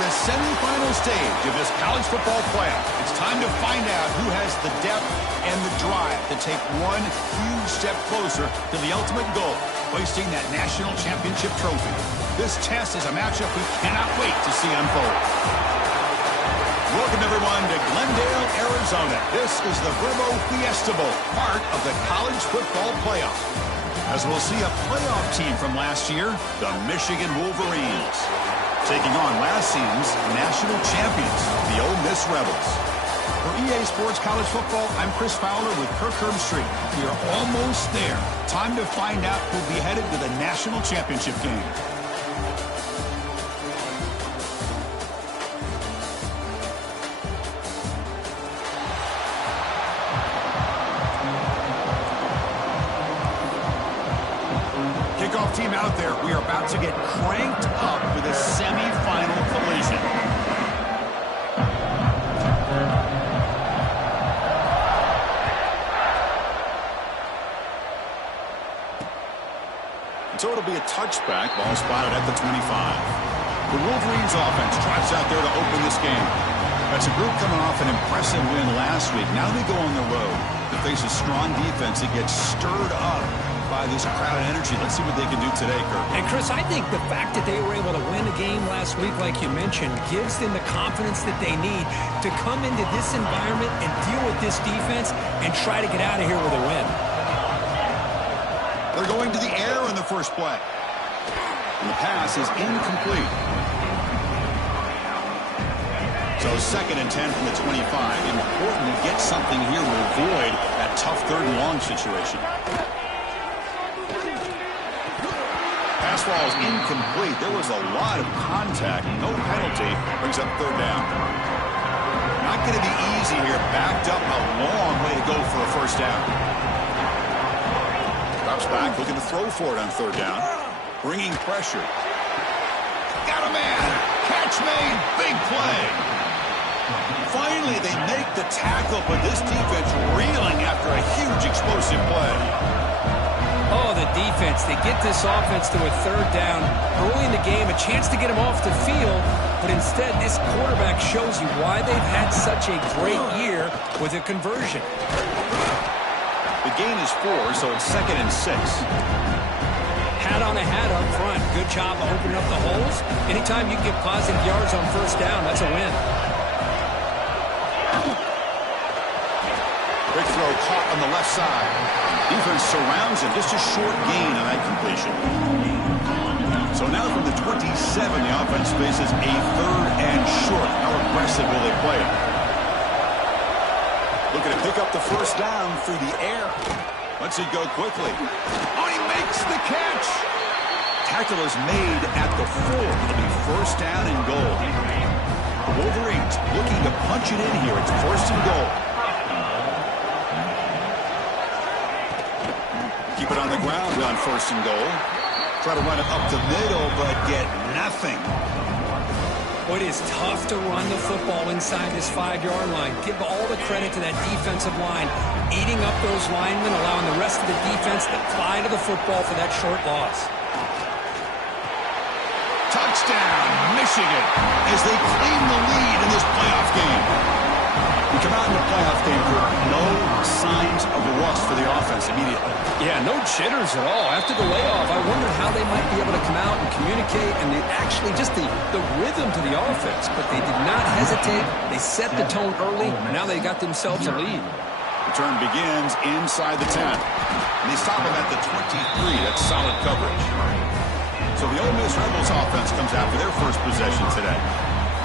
the semifinal stage of this college football playoff. It's time to find out who has the depth and the drive to take one huge step closer to the ultimate goal, hoisting that national championship trophy. This test is a matchup we cannot wait to see unfold. Welcome, everyone, to Glendale, Arizona. This is the Brimo Fiesta Bowl, part of the college football playoff. As we'll see a playoff team from last year, the Michigan Wolverines, taking on last season's national champions, the Ole Miss Rebels. For EA Sports College Football, I'm Chris Fowler with Kirk Herbstreit. We are almost there. Time to find out who'll be headed to the national championship game. Kickoff team out there. We are about to get cranked up for the semifinal collision. So it'll be a touchback, ball spotted at the 25. The Wolverines offense trots out there to open this game. That's a group coming off an impressive win last week. Now they go on the road to face a strong defense that gets stirred up by this crowd energy. Let's see what they can do today, Kirk. And Chris, I think the fact that they were able to win a game last week, like you mentioned, gives them the confidence that they need to come into this environment and deal with this defense and try to get out of here with a win. They're going to the air in the first play. And the pass is incomplete. So 2nd and 10 from the 25. Important to get something here to avoid that tough 3rd and long situation. Pass ball is incomplete. There was a lot of contact. No penalty. Brings up 3rd down. Not going to be easy here. Backed up a long way to go for a first down. Drops back, looking to throw for it on 3rd down. Bringing pressure. Got a man. Catch made. Big play. Finally, they make the tackle, but this defense reeling after a huge explosive play. Oh, the defense. They get this offense to a 3rd down early in the game, a chance to get them off the field, but instead this quarterback shows you why they've had such a great year with a conversion. The gain is 4, so it's 2nd and 6. Hat on a hat up front. Good job of opening up the holes. Anytime you get positive yards on 1st down, that's a win. Quick throw caught on the left side. Defense surrounds him. Just a short gain on that completion. So now from the 27, the offense faces a 3rd and short. How aggressive will they play it? Looking to pick up the first down through the air. Lets it go quickly. Oh, he makes the catch. Tackle is made at the 4. It'll be 1st down and goal. The Wolverines looking to punch it in here. It's 1st and goal. Keep it on the ground on 1st and goal. Try to run it up the middle, but get nothing. It is tough to run the football inside this 5-yard line. Give all the credit to that defensive line, eating up those linemen, allowing the rest of the defense to fly to the football for that short loss. Touchdown, Michigan, as they claim the lead in this playoff game. We come out in the playoff game with no signs of rust for the offense immediately. Yeah, no jitters at all. After the layoff, I wondered how they might be able to come out and communicate and actually just the rhythm to the offense. But they did not hesitate. They set the tone early. Now they got themselves a lead. Return begins inside the 10. And they stop him at the 23. That's solid coverage. So the Ole Miss Rebels offense comes out for their first possession today.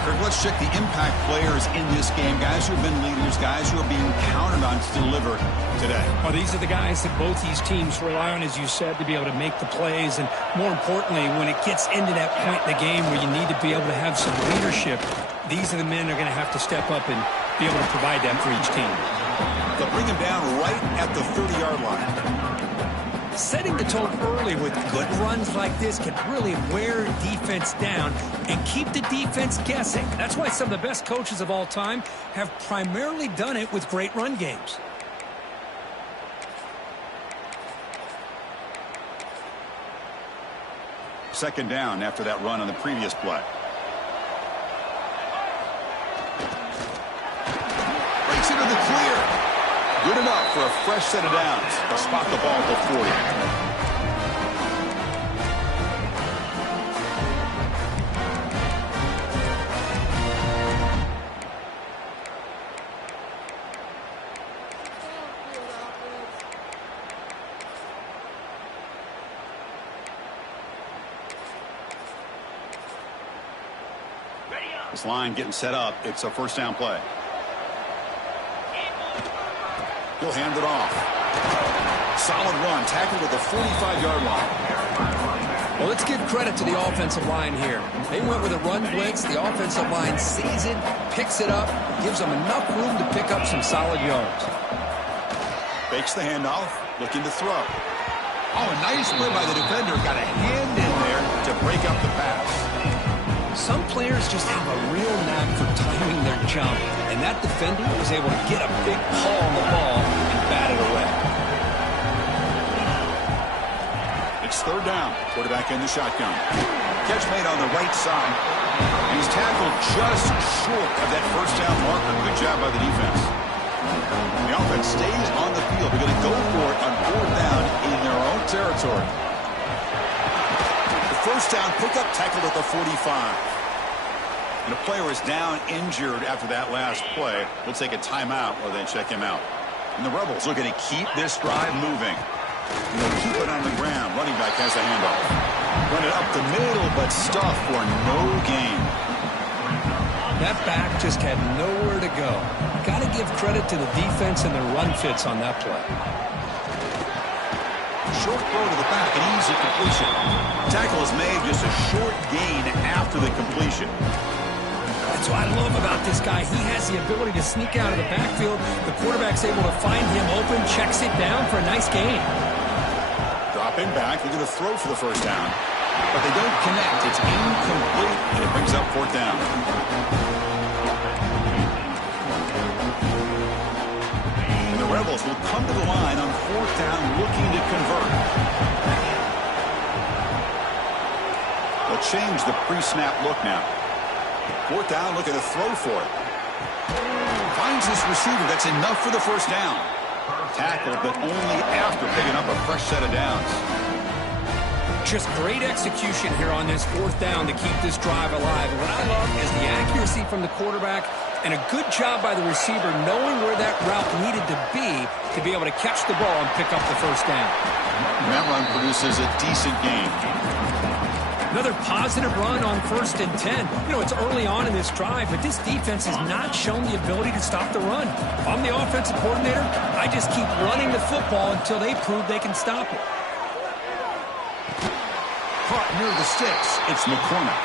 Kirk, let's check the impact players in this game. Guys who have been leaders, guys who are being counted on to deliver today. Well, these are the guys that both these teams rely on, as you said, to be able to make the plays. And more importantly, when it gets into that point in the game where you need to be able to have some leadership, these are the men that are going to have to step up and be able to provide that for each team. They'll bring him down right at the 30-yard line. Setting the tone early with good runs like this can really wear defense down and keep the defense guessing. That's why some of the best coaches of all time have primarily done it with great run games. Second down after that run on the previous play. Lined up for a fresh set of downs. They'll spot the ball at the 40. This line getting set up. It's a first down play. He'll hand it off. Solid run. Tackled at the 45-yard line. Well, let's give credit to the offensive line here. They went with a run blitz. The offensive line sees it, picks it up, gives them enough room to pick up some solid yards. Fakes the handoff. Looking to throw. Oh, a nice play by the defender. Got a hand in there to break up the pass. Some players just have a real knack for timing their jump, and that defender was able to get a big paw on the ball and bat it away. It's third down. Quarterback in the shotgun. Catch made on the right side. And he's tackled just short of that first down marker. Good job by the defense. The offense stays on the field. They're going to go for it on fourth down in their own territory. First down pickup, tackled at the 45. And a player is down injured after that last play. We'll take a timeout while they check him out. And the Rebels looking to keep this drive moving. And they'll keep it on the ground. Running back has a handoff. Run it up the middle, but stuff for no gain. That back just had nowhere to go. Got to give credit to the defense and their run fits on that play. Short throw to the back, an easy completion. Tackle is made, just a short gain after the completion. That's what I love about this guy. He has the ability to sneak out of the backfield. The quarterback's able to find him open, checks it down for a nice gain. Dropping back, they're going to throw for the first down. But they don't connect. It's incomplete, and it brings up fourth down. The Rebels will come to the line on fourth down looking to convert. They'll change the pre-snap look now. Fourth down looking to throw for it. Finds this receiver. That's enough for the first down. Tackled, but only after picking up a fresh set of downs. Just great execution here on this fourth down to keep this drive alive. And what I love is the accuracy from the quarterback and a good job by the receiver knowing where that route needed to be able to catch the ball and pick up the first down. And that run produces a decent gain. Another positive run on 1st and 10. You know, it's early on in this drive, but this defense has not shown the ability to stop the run. If I'm the offensive coordinator, I just keep running the football until they prove they can stop it. Caught near the sticks. It's McCormick.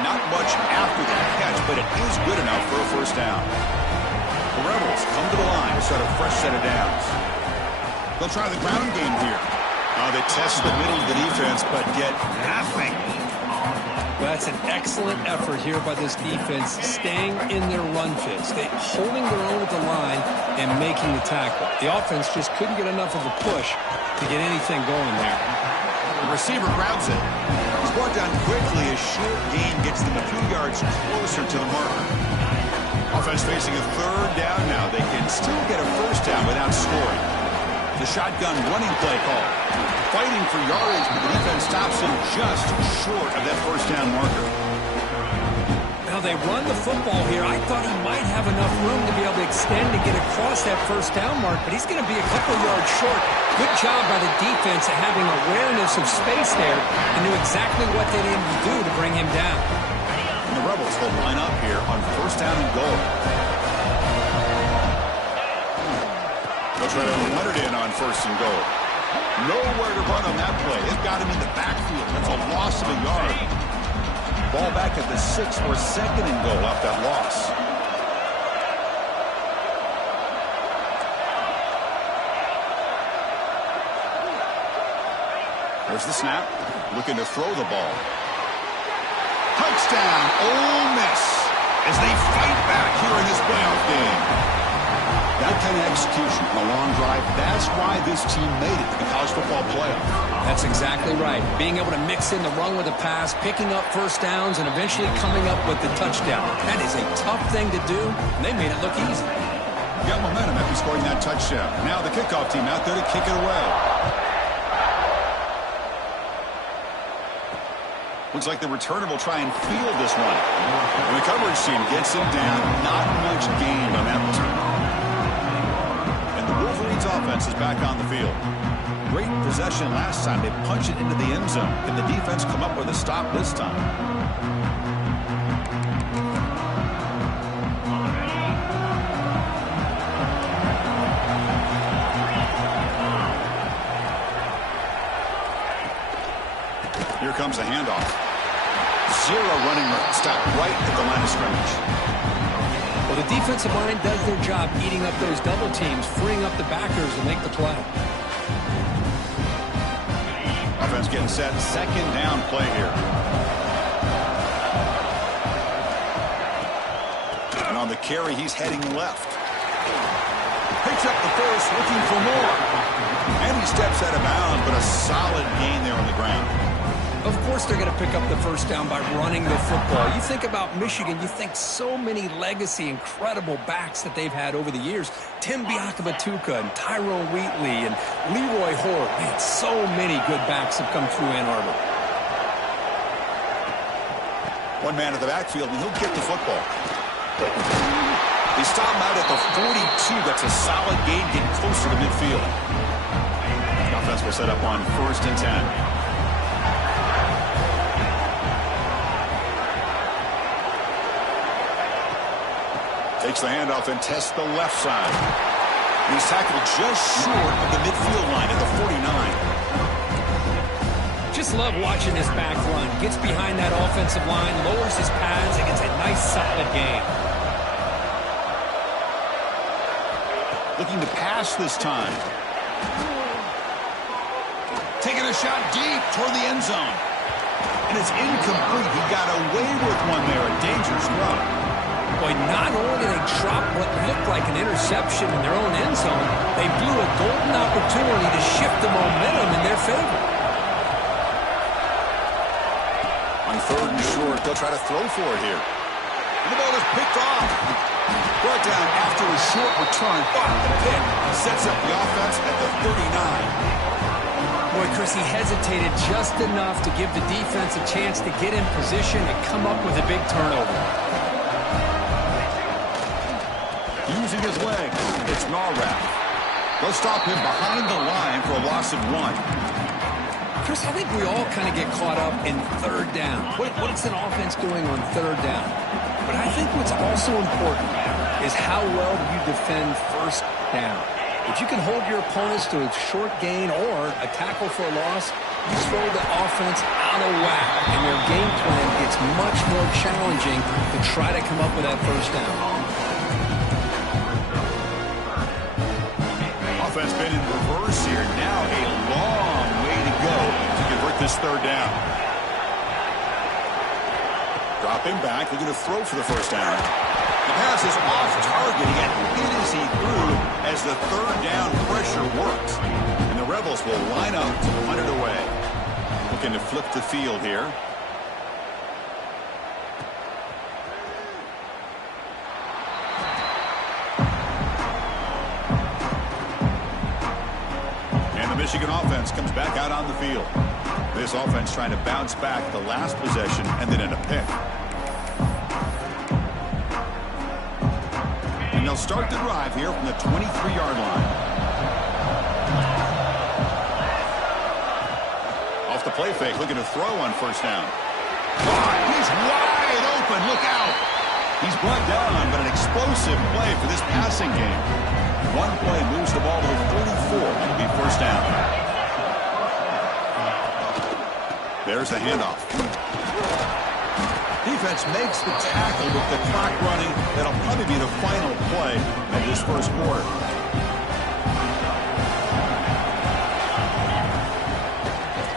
Not much after that catch, but it is good enough for a first down. The Rebels come to the line to start a fresh set of downs. They'll try the ground game here. They test the middle of the defense, but get nothing. That's an excellent effort here by this defense, staying in their run fits. Holding their own at the line and making the tackle. The offense just couldn't get enough of a push to get anything going there. The receiver grabs it. He's brought down quickly. A short gain gets them a few yards closer to the marker. Offense facing a third down now. They can still get a first down without scoring. The shotgun running play call. Fighting for yardage, but the defense stops him just short of that first down marker. Now they run the football here. I thought he might have enough room to be able to extend and get across that first down mark, but he's going to be a couple yards short. Good job by the defense at having awareness of space there and knew exactly what they needed to do to bring him down. And the Rebels will line up here on first down and goal. They'll try to run it in on first and goal. Nowhere to run on that play. It got him in the backfield. That's a loss of a yard. Ball back at the 6 for second and goal off that loss. There's the snap. Looking to throw the ball. Touchdown, Ole Miss, as they fight back here in this playoff game. That kind of execution on a long drive, that's why this team made it to the college football playoff. That's exactly right. Being able to mix in the run with the pass, picking up first downs, and eventually coming up with the touchdown. That is a tough thing to do, and they made it look easy. Got momentum after scoring that touchdown. Now the kickoff team out there to kick it away. Looks like the returner will try and field this one. And the coverage team gets him down. Not much gain on that return. And the Wolverines offense is back on the field. Great possession last time. They punch it into the end zone. Can the defense come up with a stop this time? Here comes the handoff. Zero running room. Stop right at the line of scrimmage. Well, the defensive line does their job eating up those double teams, freeing up the backers to make the play. Offense getting set. Second down play here. And on the carry, he's heading left. Picks up the first, looking for more. And he steps out of bounds, but a solid gain there on the ground. Of course they're going to pick up the first down by running the football. You think about Michigan, you think so many legacy, incredible backs that they've had over the years. Tim Biakabatuka and Tyrone Wheatley and Leroy Hoare. Man, so many good backs have come through Ann Arbor. One man at the backfield, and he'll get the football. They stop him out at the 42. That's a solid gain, getting closer to midfield. The offense will set up on 1st and 10. Takes the handoff and tests the left side. He's tackled just short of the midfield line at the 49. Just love watching this back run. Gets behind that offensive line, lowers his pads, and gets a nice solid gain. Looking to pass this time. Taking a shot deep toward the end zone. And it's incomplete. He got away with one there. A dangerous run. Boy, not only did they drop what looked like an interception in their own end zone, they blew a golden opportunity to shift the momentum in their favor. On 3rd and short, they'll try to throw for it here. And the ball is picked off. Brought down after a short return. The pick sets up the offense at the 39. Boy, Chris, he hesitated just enough to give the defense a chance to get in position and come up with a big turnover. Using his legs, it's Narrath. They'll stop him behind the line for a loss of 1. Chris, I think we all kind of get caught up in 3rd down. What's an offense doing on 3rd down? But I think what's also important is how well you defend 1st down. If you can hold your opponents to a short gain or a tackle for a loss, you throw the offense out of whack, and their game plan gets much more challenging to try to come up with that 1st down. Offense been in reverse here. Now a long way to go to convert this 3rd down. Dropping back, looking to throw for the 1st down. The pass is off target. He got hit as he threw as the 3rd down pressure worked. And the Rebels will line up to punt it away. Looking to flip the field here. Michigan offense comes back out on the field. This offense trying to bounce back the last possession and then in a pick. And they'll start the drive here from the 23-yard line. Off the play fake, looking to throw on 1st down. He's wide open. Look out. He's brought down, but an explosive play for this passing game. One play moves the ball to the 44. It'll be 1st down. There's the handoff. Defense makes the tackle with the clock running. That'll probably be the final play of this 1st quarter.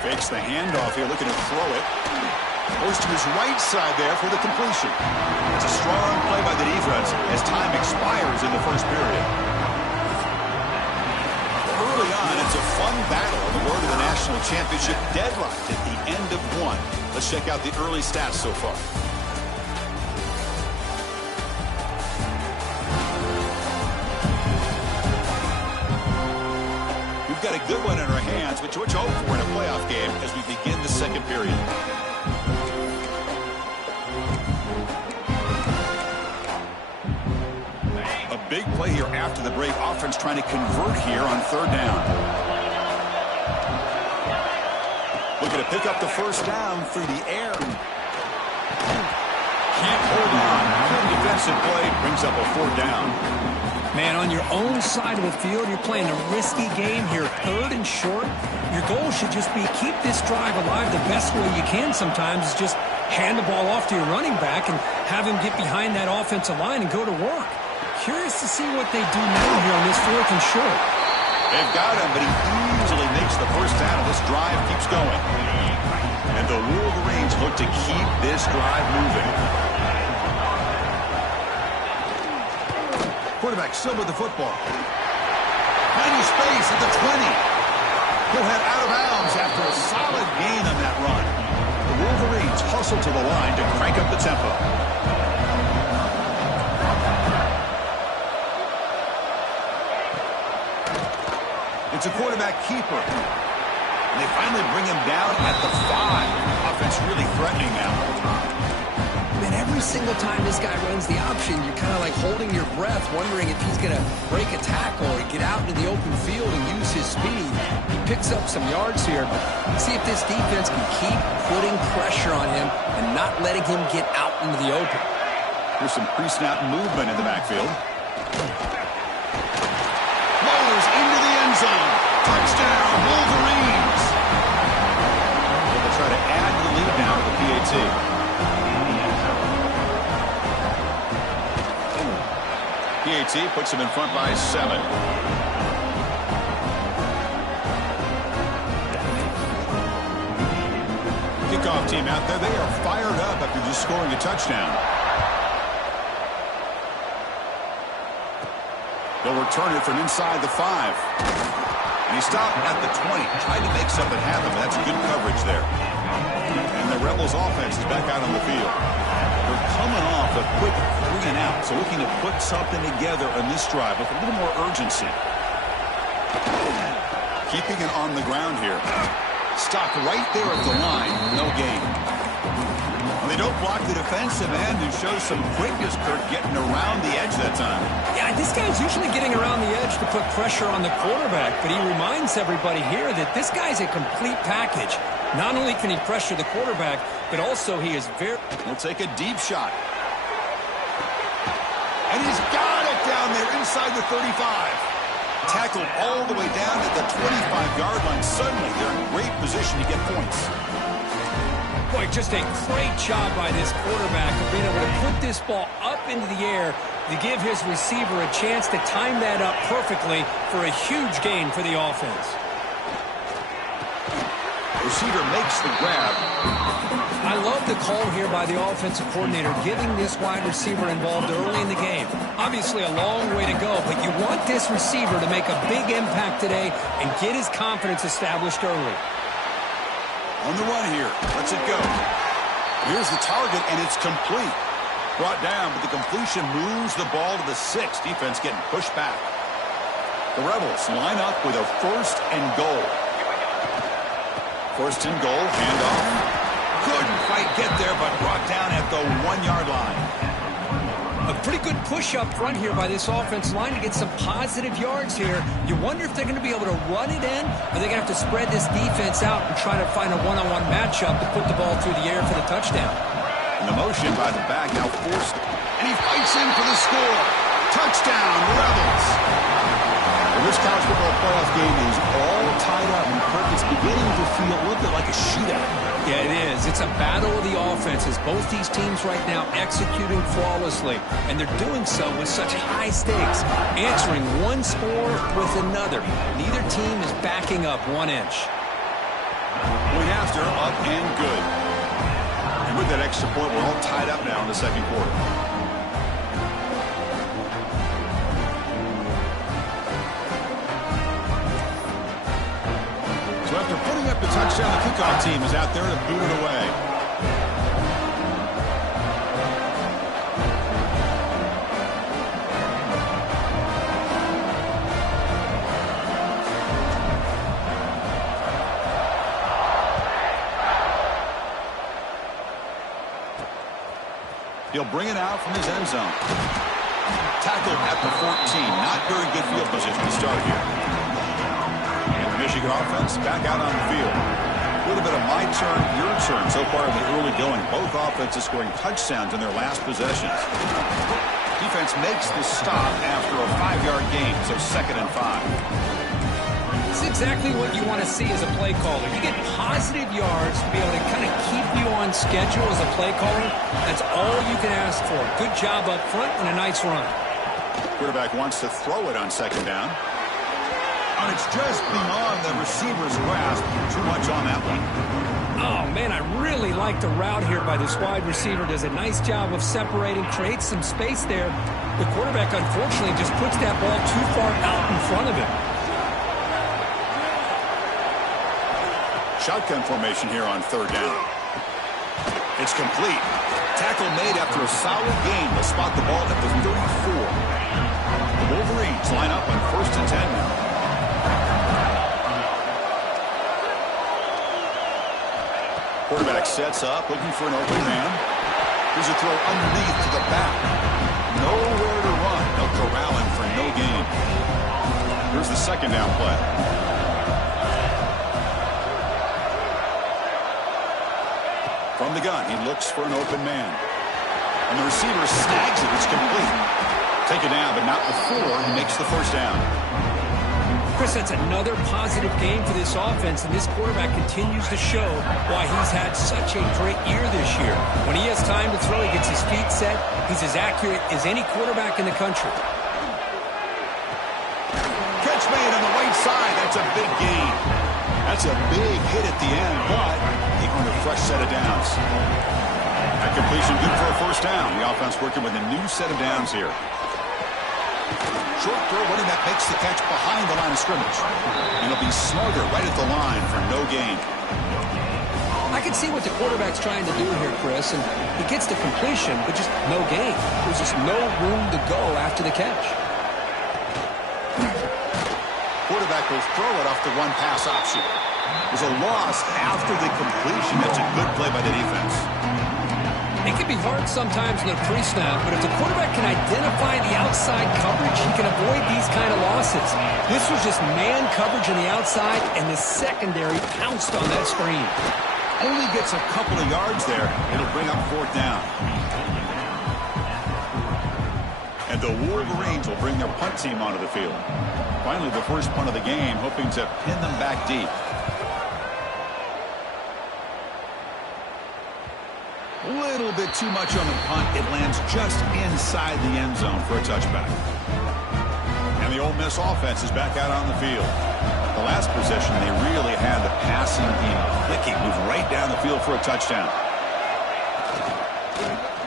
Fakes the handoff here, looking to throw it. Goes to his right side there for the completion. It's a strong play by the defense as time expires in the 1st period. Early on, it's a fun battle on the road to the national championship, deadlocked at the end of 1. Let's check out the early stats so far. good one in our hands, which we'll hope for in a playoff game as we begin the second period. A big play here after the break. Offense trying to convert here on third down. Looking to pick up the first down through the air. Can't hold on. Good defensive play brings up a fourth down. Man, on your own side of the field, you're playing a risky game here. Third and short. Your goal should just be keep this drive alive the best way you can sometimes is just hand the ball off to your running back and have him get behind that offensive line and go to work. Curious to see what they do now here on this fourth and short. They've got him, but he easily makes the first down, and this drive keeps going. And the Wolverines look to keep this drive moving. Quarterback still with the football. Plenty of space at the 20. He'll head out of bounds after a solid gain on that run. The Wolverines hustle to the line to crank up the tempo. It's a quarterback keeper. And they finally bring him down at the 5. Offense really threatening now. Man, every single time this guy runs the option, you're kind of like holding your breath, wondering if he's going to break a tackle or get out into the open field and use his speed. He picks up some yards here, but see if this defense can keep putting pressure on him and not letting him get out into the open. There's some pre-snap movement in the backfield. Rolls into the end zone. Touchdown, Wolverines. They'll try to add the lead now to the PAT. PAT puts him in front by 7. Kickoff team out there. They are fired up after just scoring a touchdown. They'll return it from inside the 5. And he stopped at the 20. Tried to make something happen, but that's good coverage there. And the Rebels offense is back out on the field. They're coming off a quick 3 and out, so looking to put something together on this drive with a little more urgency. Keeping it on the ground here. Stopped right there at the line. No gain. And they don't block the defensive end, who shows some quickness, Kurt, getting around the edge that time. Yeah, this guy's usually getting around the edge to put pressure on the quarterback, but he reminds everybody here that this guy's a complete package. Not only can he pressure the quarterback, but also he is very... He'll take a deep shot. And he's got it down there inside the 35. Tackled all the way down at the 25-yard line. Suddenly, they're in great position to get points. Boy, just a great job by this quarterback of being able to put this ball up into the air to give his receiver a chance to time that up perfectly for a huge gain for the offense. Receiver makes the grab. I love the call here by the offensive coordinator, getting this wide receiver involved early in the game. Obviously a long way to go, but you want this receiver to make a big impact today and get his confidence established early. On the run here. Lets it go. Here's the target, and it's complete. Brought down, but the completion moves the ball to the 6. Defense getting pushed back. The Rebels line up with a 1st and goal. 1st and goal, handoff. Couldn't quite get there, but brought down at the 1-yard line. A pretty good push up front here by this offense line to get some positive yards here. You wonder if they're going to be able to run it in, or they're going to have to spread this defense out and try to find a one-on-one matchup to put the ball through the air for the touchdown. And the motion by the back now forced. And he fights in for the score. Touchdown, Rebels. Well, this college football playoff game is all tied up, and Kirk is beginning to feel a little bit like a shootout. Yeah, it is. It's a battle of the offenses. Both these teams right now executing flawlessly, and they're doing so with such high stakes, answering one score with another. Neither team is backing up 1 inch. Point after, up and good. And with that extra point, we're all tied up now in the second quarter. So after putting up the touchdown, the kickoff team is out there to boot it away. He'll bring it out from his end zone. Tackled at the 14. Not very good field position to start here. And the Michigan offense back out on the field. A little bit of my turn, your turn so far in the early going. Both offenses scoring touchdowns in their last possessions. Defense makes the stop after a 5-yard gain, so 2nd and 5. It's exactly what you want to see as a play caller. You get positive yards to be able to kind of keep you on schedule as a play caller. That's all you can ask for. Good job up front and a nice run. Quarterback wants to throw it on 2nd down. And it's just beyond the receiver's grasp. Too much on that one. Oh, man, I really like the route here by this wide receiver. Does a nice job of separating, creates some space there. The quarterback, unfortunately, just puts that ball too far out in front of him. Shotgun formation here on 3rd down. It's complete. Tackle made after a solid gain. They'll spot the ball at the 34. The Wolverines line up on 1st and 10 now. Quarterback sets up, looking for an open man. Here's a throw underneath to the back. Nowhere to run. They'll corral him for no gain. Here's the 2nd down play. From the gun, he looks for an open man. And the receiver snags it. It's complete. Take it down, but not before he makes the 1st down. Chris, that's another positive game for this offense, and this quarterback continues to show why he's had such a great year this year. When he has time to throw, he gets his feet set. He's as accurate as any quarterback in the country. Catch made on the right side. That's a big gain. That's a big hit at the end, but he earned a fresh set of downs. That completion good for a 1st down. The offense working with a new set of downs here. Short throw, running back makes the catch behind the line of scrimmage. And he'll be smarter right at the line for no gain. I can see what the quarterback's trying to do here, Chris, and he gets the completion, but just no gain. There's just no room to go after the catch. Quarterback will throw it off the run-pass option. There's a loss after the completion. That's a good play by the defense. It can be hard sometimes in the pre-snap, but if the quarterback can identify the outside coverage, he can avoid these kind of losses. This was just man coverage on the outside, and the secondary pounced on that screen. Only gets a couple of yards there. It'll bring up 4th down. And the Wolverines will bring their punt team onto the field. Finally, the first punt of the game, hoping to pin them back deep. A little bit too much on the punt. It lands just inside the end zone for a touchback. And the Ole Miss offense is back out on the field. The last possession, they really had the passing game clicking, move right down the field for a touchdown.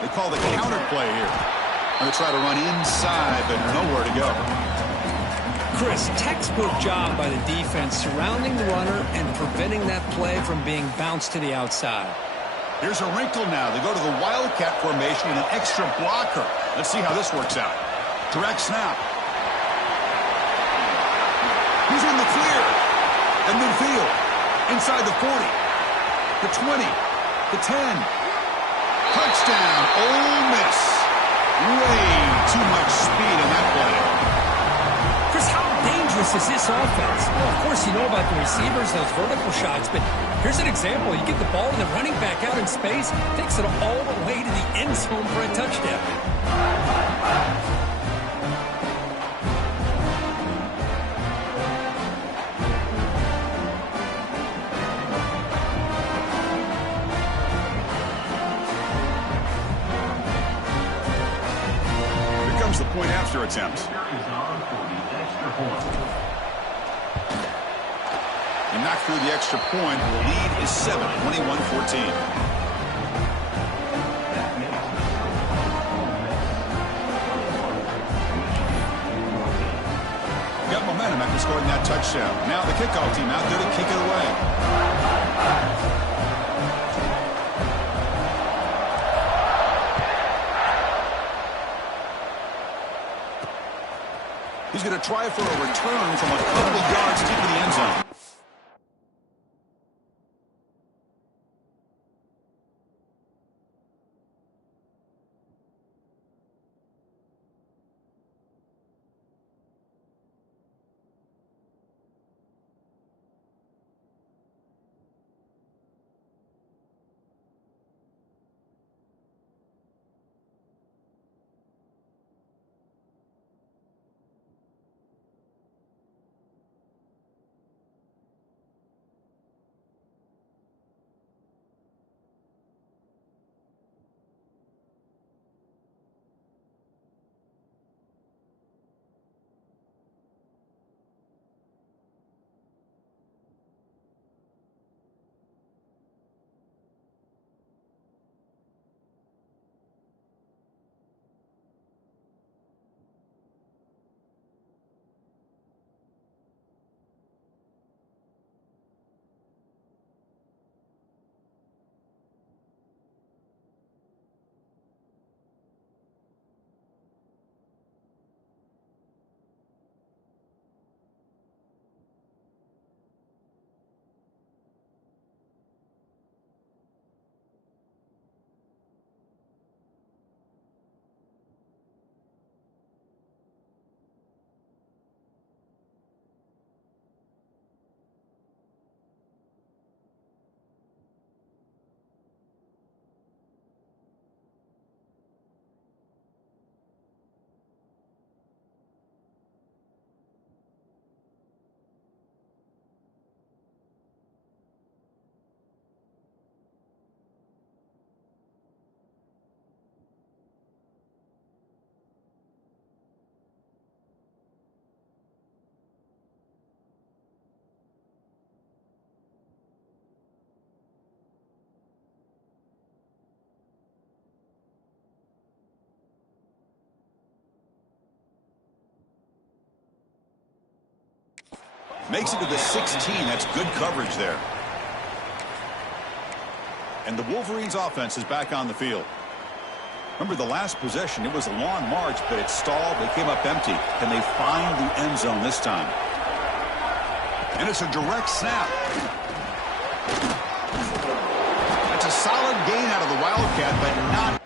They call the counter play here. And they try to run inside, but nowhere to go. Chris, textbook job by the defense surrounding the runner and preventing that play from being bounced to the outside. Here's a wrinkle now. They go to the Wildcat formation and an extra blocker. Let's see how this works out. Direct snap. He's in the clear. And midfield. Inside the 40. The 20. The 10. Touchdown, Ole Miss. Way too much speed in that play. Chris, how dangerous is this offense? Well, of course, you know about the receivers, those vertical shots, but here's an example. You get the ball and the running back out in space, takes it all the way to the end zone for a touchdown. Here comes the point after attempt. He knocked through the extra point. The lead is 7, 21-14. Got momentum after scoring that touchdown. Now the kickoff team out there to kick it away. He's going to try for a return from a couple of yards deep in the end zone. Makes it to the 16. That's good coverage there. And the Wolverines offense is back on the field. Remember the last possession, it was a long march, but it stalled. They came up empty. Can they find the end zone this time? And it's a direct snap. That's a solid gain out of the Wildcat, but not.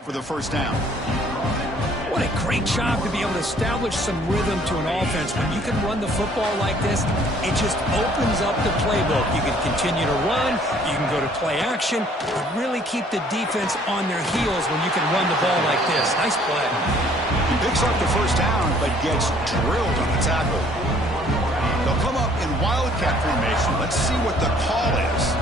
For the first down. What a great job to be able to establish some rhythm to an offense. When you can run the football like this, it just opens up the playbook. You can continue to run, you can go to play action, and really keep the defense on their heels when you can run the ball like this. Nice play. He picks up the first down, but gets drilled on the tackle. They'll come up in Wildcat formation. Let's see what the call is.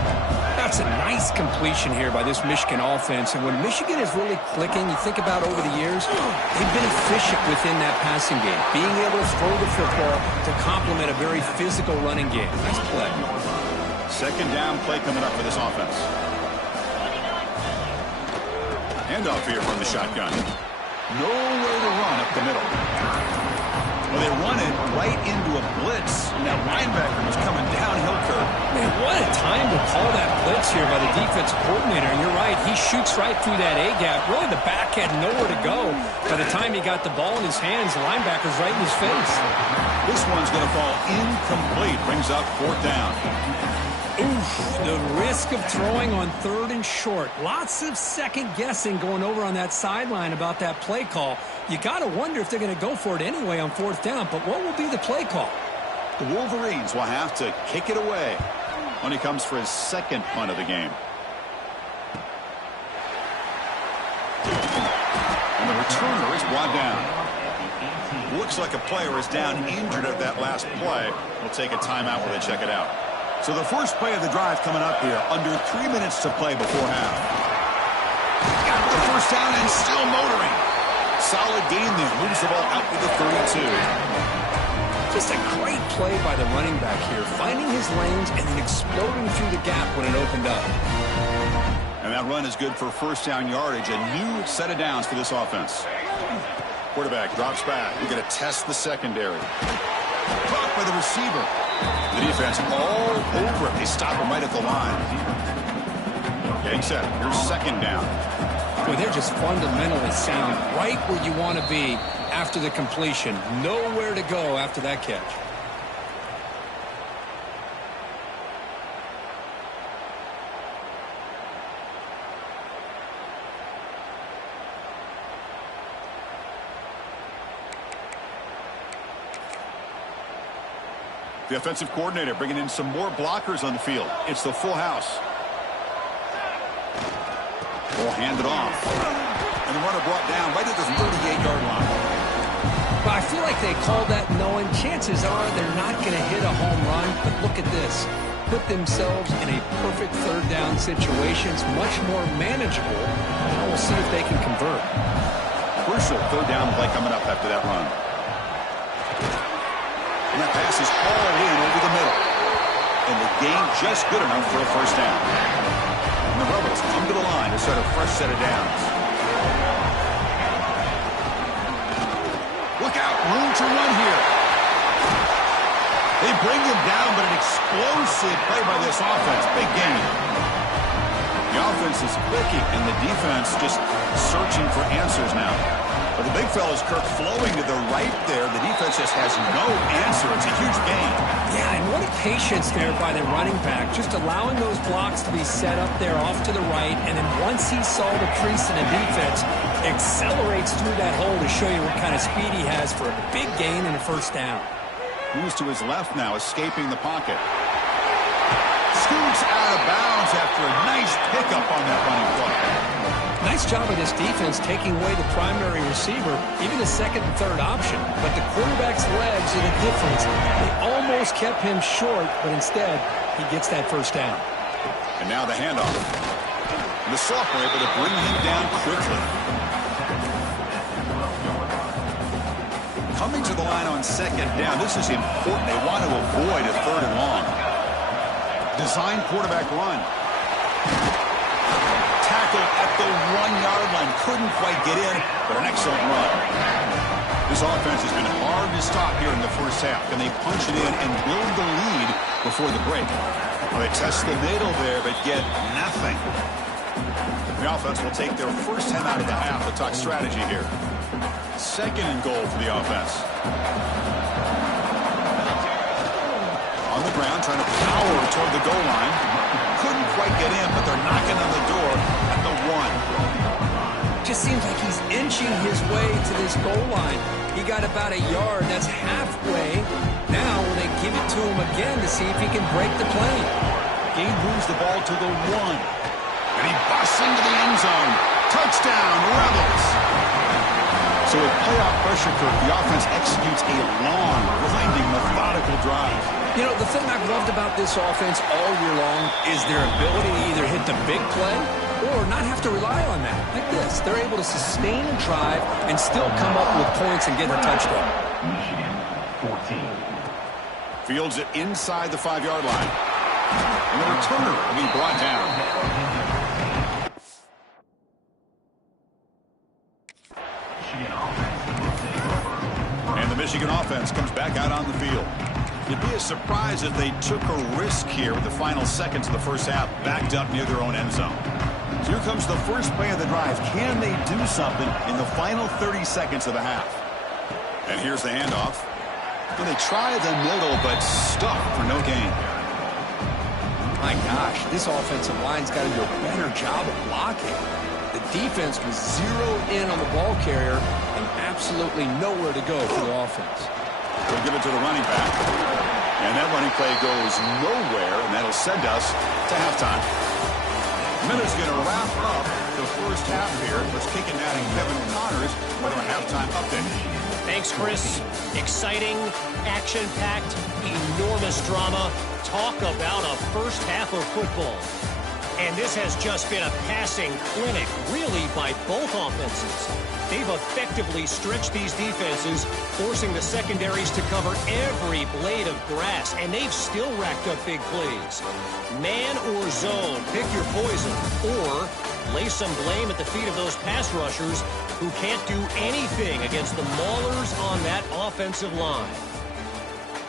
That's a nice completion here by this Michigan offense. And when Michigan is really clicking, you think about over the years, they've been efficient within that passing game, being able to throw the football to complement a very physical running game. Nice play. Second down play coming up for this offense. Handoff here from the shotgun. Nowhere to run up the middle. Well, they run it right into a blitz, and that linebacker was coming downhill curve. Man, what a time to call that blitz here by the defensive coordinator. And you're right, he shoots right through that A-gap. Really, the back had nowhere to go. By the time he got the ball in his hands, the linebacker's right in his face. This one's going to fall incomplete. Brings up fourth down. Oof, the risk of throwing on third and short. Lots of second guessing going over on that sideline about that play call. You got to wonder if they're going to go for it anyway on fourth down, but what will be the play call? The Wolverines will have to kick it away when he comes for his second punt of the game. And the returner is brought down. Looks like a player is down injured at that last play. We'll take a timeout while they check it out. So the first play of the drive coming up here, under 3 minutes to play before half. Got the first down and still motoring. Solid gain there. Moves the ball out to the 32. Just a great play by the running back here, finding his lanes and then exploding through the gap when it opened up. And that run is good for first down yardage. A new set of downs for this offense. Quarterback drops back. We're going to test the secondary. Caught by the receiver. The defense all over it. They stop him right at the line. Getting set. Here's second down. Boy, they're just fundamentally sound, right where you want to be after the completion. Nowhere to go after that catch. The offensive coordinator bringing in some more blockers on the field. It's the full house. Ball handed off. And the runner brought down right at the 38-yard line. Well, I feel like they called that knowing chances are they're not going to hit a home run. But look at this. Put themselves in a perfect third down situation. It's much more manageable. And we'll see if they can convert. Crucial third down play coming up after that run. And that pass is all in over the middle. And the gain just good enough for a first down. And the Rebels come to the line to start a fresh set of downs. Look out, room to run here. They bring him down, but an explosive play by this offense. Big gain. The offense is clicking, and the defense just searching for answers now. But the big fella's Kirk flowing to the right there. The defense just has no answer. It's a huge gain. Yeah, and what a patience there by the running back. Just allowing those blocks to be set up there off to the right. And then once he saw the crease in the defense, accelerates through that hole to show you what kind of speed he has for a big gain and a first down. Moves to his left now, escaping the pocket. Scoots out of bounds after a nice pickup on that running play. Nice job of this defense taking away the primary receiver, even the second and third option. But the quarterback's legs are the difference. They almost kept him short, but instead, he gets that first down. And now the handoff. And the sophomore able to bring him down quickly. Coming to the line on second down. This is important. They want to avoid a third and long. Design quarterback run. Tackle at the 1-yard line. Couldn't quite get in, but an excellent run. This offense has been hard to stop here in the first half. Can they punch it in and build the lead before the break? Well, they test the middle there, but get nothing. The offense will take their first 10 out of the half to talk strategy here. Second and goal for the offense. On the ground, trying to power toward the goal line. Couldn't quite get in, but they're knocking on the door at the 1. Just seems like he's inching his way to this goal line. He got about a yard. That's halfway. Now will they give it to him again to see if he can break the play? He moves the ball to the 1. And he busts into the end zone. Touchdown, Rebels. So with playoff pressure, Kirk, the offense executes a long, grinding, methodical drive. You know, the thing I've loved about this offense all year long is their ability to either hit the big play or not have to rely on that. Like this. They're able to sustain a drive and still come up with points and get a touchdown. Michigan, 14. Fields it inside the 5-yard line. And the returner will be brought down. And the Michigan offense comes back out on the field. It'd be a surprise if they took a risk here with the final seconds of the first half, backed up near their own end zone. So here comes the first play of the drive. Can they do something in the final 30 seconds of the half? And here's the handoff. Well, they try the middle, but stuck for no gain. My gosh, this offensive line's got to do a better job of blocking. The defense was zeroed in on the ball carrier and absolutely nowhere to go for the offense. They'll give it to the running back. And that running play goes nowhere, and that'll send us to halftime. Miller's going to wrap up the first half here. Let's kick it now to Kevin Connors with our halftime update. Thanks, Chris. Exciting, action-packed, enormous drama. Talk about a first half of football. And this has just been a passing clinic, really, by both offenses. They've effectively stretched these defenses, forcing the secondaries to cover every blade of grass, and they've still racked up big plays. Man or zone, pick your poison, or lay some blame at the feet of those pass rushers who can't do anything against the maulers on that offensive line.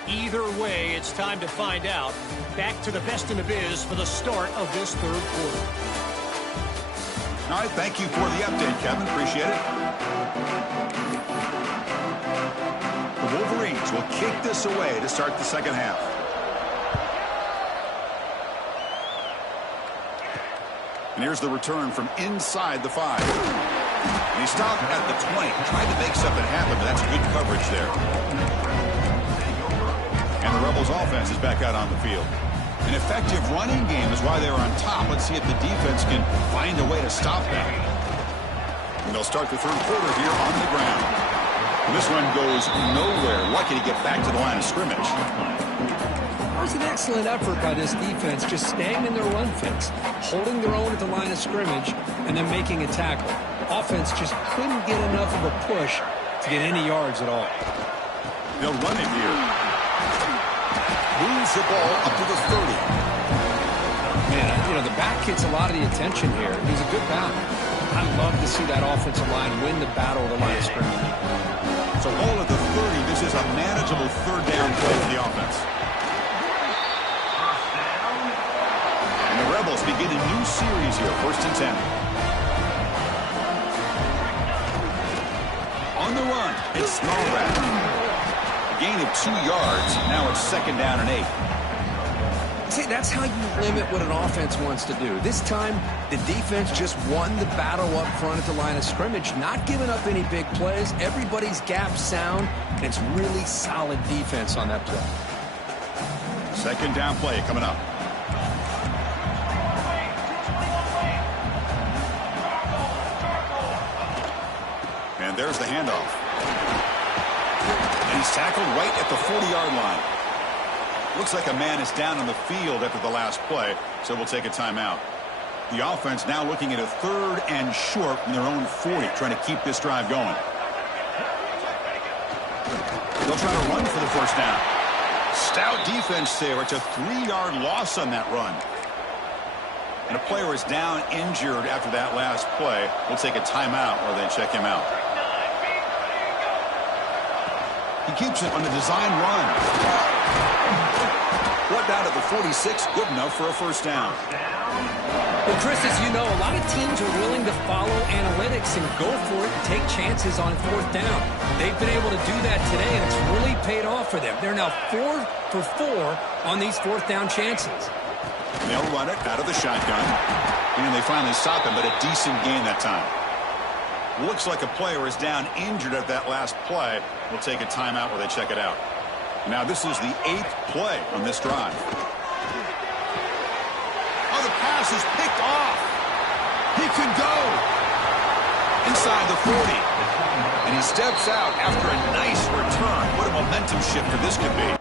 Either way, it's time to find out. Back to the best in the biz for the start of this third quarter. All right, thank you for the update, Kevin. Appreciate it. The Wolverines will kick this away to start the second half. And here's the return from inside the 5. And he stopped at the 20. Tried to make something happen, but that's good coverage there. And the the Rebels offense is back out on the field. An effective running game is why they're on top. Let's see if the defense can find a way to stop that. And they'll start the third quarter here on the ground. And this run goes nowhere. Lucky to get back to the line of scrimmage. It was an excellent effort by this defense, just staying in their run fence, holding their own at the line of scrimmage, and then making a tackle. Offense just couldn't get enough of a push to get any yards at all. They'll run it here. Moves the ball up to the 30. Man, you know, the back gets a lot of the attention here. It was a good battle. I love to see that offensive line win the battle of the line of scrimmage. So ball at the 30. This is a manageable third down play for the offense. And the Rebels begin a new series here, 1st and 10. On the run, it's Smallback. A gain of 2 yards. Now it's 2nd down and 8. See, that's how you limit what an offense wants to do. This time, the defense just won the battle up front at the line of scrimmage, not giving up any big plays. Everybody's gap sound, and it's really solid defense on that play. 2nd down play coming up. And there's the handoff. And he's tackled right at the 40-yard line. Looks like a man is down on the field after the last play, so we'll take a timeout. The offense now looking at a 3rd and short from their own 40, trying to keep this drive going. They'll try to run for the 1st down. Stout defense there. It's a 3-yard loss on that run. And a player is down injured after that last play. We'll take a timeout while they check him out. He keeps it on the design run. Brought down at the 46, good enough for a 1st down. Well, Chris, as you know, a lot of teams are willing to follow analytics and go for it and take chances on 4th down. They've been able to do that today, and it's really paid off for them. They're now 4 for 4 on these 4th down chances. They'll run it out of the shotgun. And they finally stop him, but a decent gain that time. Looks like a player is down injured at that last play. We'll take a timeout while they check it out. Now this is the 8th play on this drive. Oh, the pass is picked off. He could go inside the 40. And he steps out after a nice return. What a momentum shifter this could be.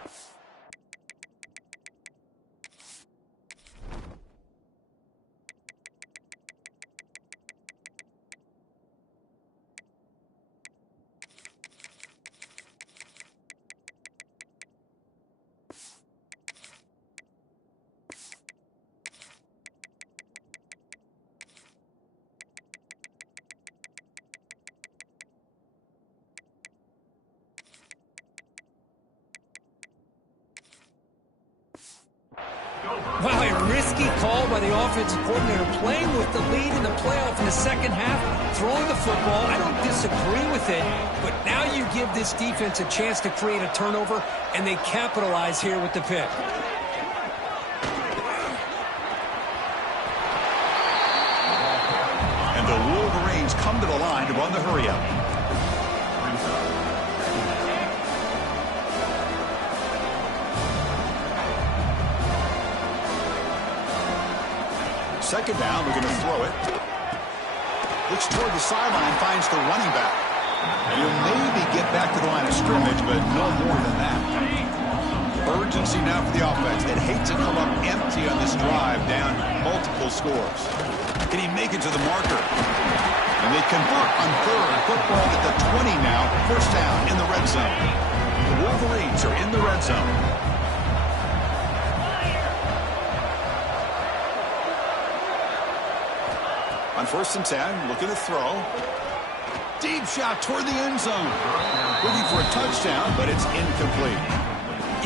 Wow, a risky call by the offensive coordinator, playing with the lead in the playoff in the 2nd half, throwing the football. I don't disagree with it, but now you give this defense a chance to create a turnover, and they capitalize here with the pick. And the Wolverines come to the line to run the hurry-up. 2nd down, we're going to throw it. Looks toward the sideline, finds the running back. And he'll maybe get back to the line of scrimmage, but no more than that. Urgency now for the offense. They'd hate to come up empty on this drive, down multiple scores. Can he make it to the marker? And they convert on 3rd. Football at the 20 now. 1st down in the red zone. The Wolverines are in the red zone. On 1st and 10, looking to throw. Deep shot toward the end zone. Looking for a touchdown, but it's incomplete.